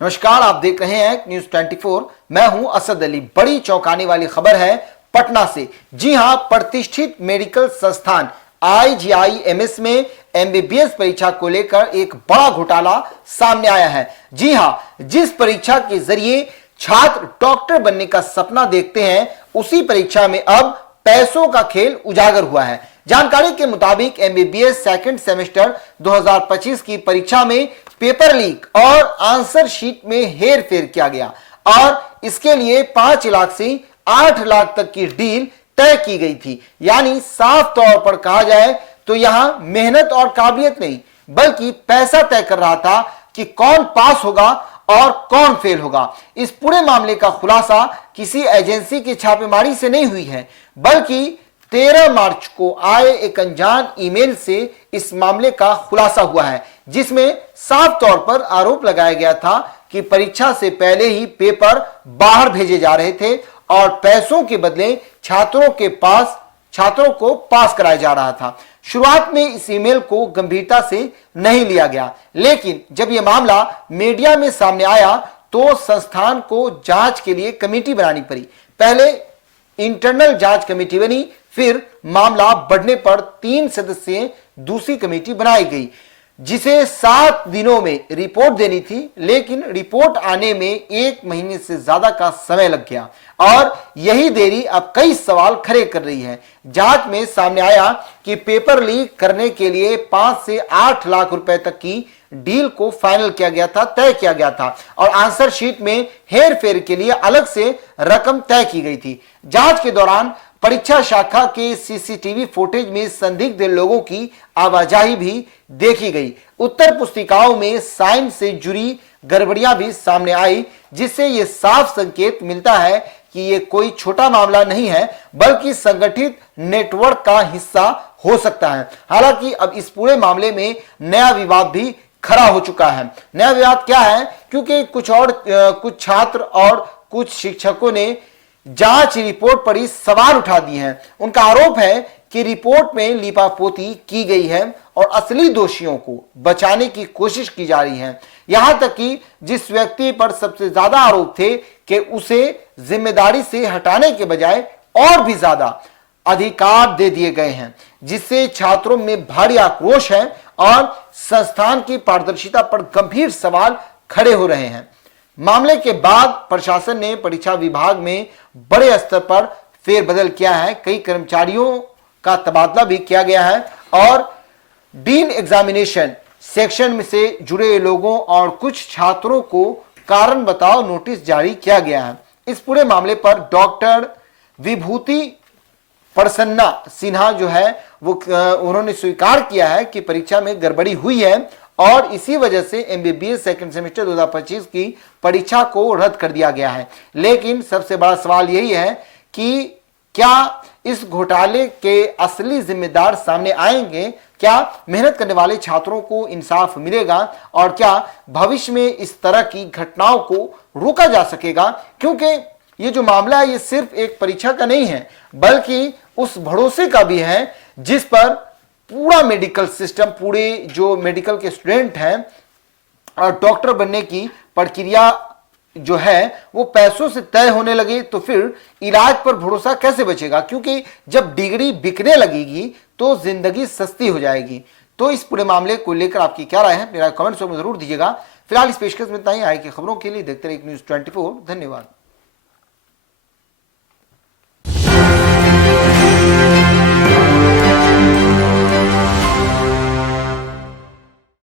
नमस्कार, आप देख रहे हैं न्यूज 24। मैं हूं असद अली। बड़ी चौंकाने वाली खबर है पटना से। जी हां, प्रतिष्ठित मेडिकल संस्थान IGIMS में MBBS परीक्षा को लेकर एक बड़ा घोटाला सामने आया है। जी हां, जिस परीक्षा के जरिए छात्र डॉक्टर बनने का सपना देखते हैं, उसी परीक्षा में अब पैसों का खेल उजागर हुआ है। जानकारी के मुताबिक MBBS सेकंड सेमेस्टर 2025 की परीक्षा में पेपर लीक और आंसर शीट में हेरफेर किया गया और इसके लिए 5 लाख से 8 लाख तक की डील तय की गई थी। यानी साफ तौर पर कहा जाए तो यहां मेहनत और काबिलियत नहीं, बल्कि पैसा तय कर रहा था कि कौन पास होगा और कौन फेल होगा। इस पूरे मामले का खुलासा किसी एजेंसी की छापेमारी से नहीं हुई है, बल्कि 13 मार्च को आए एक अनजान ईमेल से इस मामले का खुलासा हुआ है, जिसमें साफ तौर पर आरोप लगाया गया था कि परीक्षा से पहले ही पेपर बाहर भेजे जा रहे थे और पैसों के बदले छात्रों को पास कराया जा रहा था। शुरुआत में इस ईमेल को गंभीरता से नहीं लिया गया, लेकिन जब यह मामला मीडिया में सामने आया तो संस्थान को जांच के लिए कमेटी बनानी पड़ी। पहले इंटरनल जांच कमेटी बनी, फिर मामला बढ़ने पर 3 सदस्यीय दूसरी कमेटी बनाई गई, जिसे 7 दिनों में रिपोर्ट देनी थी। लेकिन रिपोर्ट आने में 1 महीने से ज्यादा का समय लग गया और यही देरी अब कई सवाल खड़े कर रही है। जांच में सामने आया कि पेपर लीक करने के लिए 5 से 8 लाख रुपए तक की डील को फाइनल किया गया था, तय किया गया था और आंसर शीट में हेरफेर के लिए अलग से रकम तय की गई थी। जांच के दौरान परीक्षा शाखा के CCTV फुटेज में संदिग्ध लोगों की आवाजाही भी देखी गई। उत्तर पुस्तिकाओं में साइन से जुड़ी गड़बड़ियां भी सामने आई, जिससे यह साफ संकेत मिलता है कि यह कोई छोटा मामला नहीं है, बल्कि संगठित नेटवर्क का हिस्सा हो सकता है। हालांकि अब इस पूरे मामले में नया विवाद भी खड़ा हो चुका है। नया विवाद क्या है? क्योंकि कुछ छात्र और कुछ शिक्षकों ने जांच रिपोर्ट पर ही सवाल उठा दिए हैं। उनका आरोप है कि रिपोर्ट में लीपापोती की गई है और असली दोषियों को बचाने की कोशिश की जा रही है। यहां तक कि जिस व्यक्ति पर सबसे ज्यादा आरोप थे कि उसे जिम्मेदारी से हटाने के बजाय और भी ज्यादा अधिकार दे दिए गए हैं, जिससे छात्रों में भारी आक्रोश है और संस्थान की पारदर्शिता पर गंभीर सवाल खड़े हो रहे हैं। मामले के बाद प्रशासन ने परीक्षा विभाग में बड़े स्तर पर फेरबदल किया है। कई कर्मचारियों का तबादला भी किया गया है और डीन एग्जामिनेशन सेक्शन में से जुड़े लोगों और कुछ छात्रों को कारण बताओ नोटिस जारी किया गया है। इस पूरे मामले पर डॉक्टर विभूति प्रसन्ना सिन्हा जो है वो उन्होंने स्वीकार किया है कि परीक्षा में गड़बड़ी हुई है और इसी वजह से MBBS सेकंड सेमेस्टर 2025 की परीक्षा को रद्द कर दिया गया है। लेकिन सबसे बड़ा सवाल यही है कि क्या इस घोटाले के असली जिम्मेदार सामने आएंगे? क्या मेहनत करने वाले छात्रों को इंसाफ मिलेगा और क्या भविष्य में इस तरह की घटनाओं को रोका जा सकेगा? क्योंकि ये जो मामला है ये सिर्फ एक परीक्षा का नहीं है, बल्कि उस भरोसे का भी है जिस पर पूरा मेडिकल सिस्टम, पूरे जो मेडिकल के स्टूडेंट हैं और डॉक्टर बनने की प्रक्रिया जो है वो पैसों से तय होने लगे तो फिर इलाज पर भरोसा कैसे बचेगा? क्योंकि जब डिग्री बिकने लगेगी तो जिंदगी सस्ती हो जाएगी। तो इस पूरे मामले को लेकर आपकी क्या राय है? मेरा कमेंट्स में जरूर दीजिएगा। फिलहाल इस पेशकश में इतना ही। आए की खबरों के लिए देखते रहिए न्यूज 24। धन्यवाद।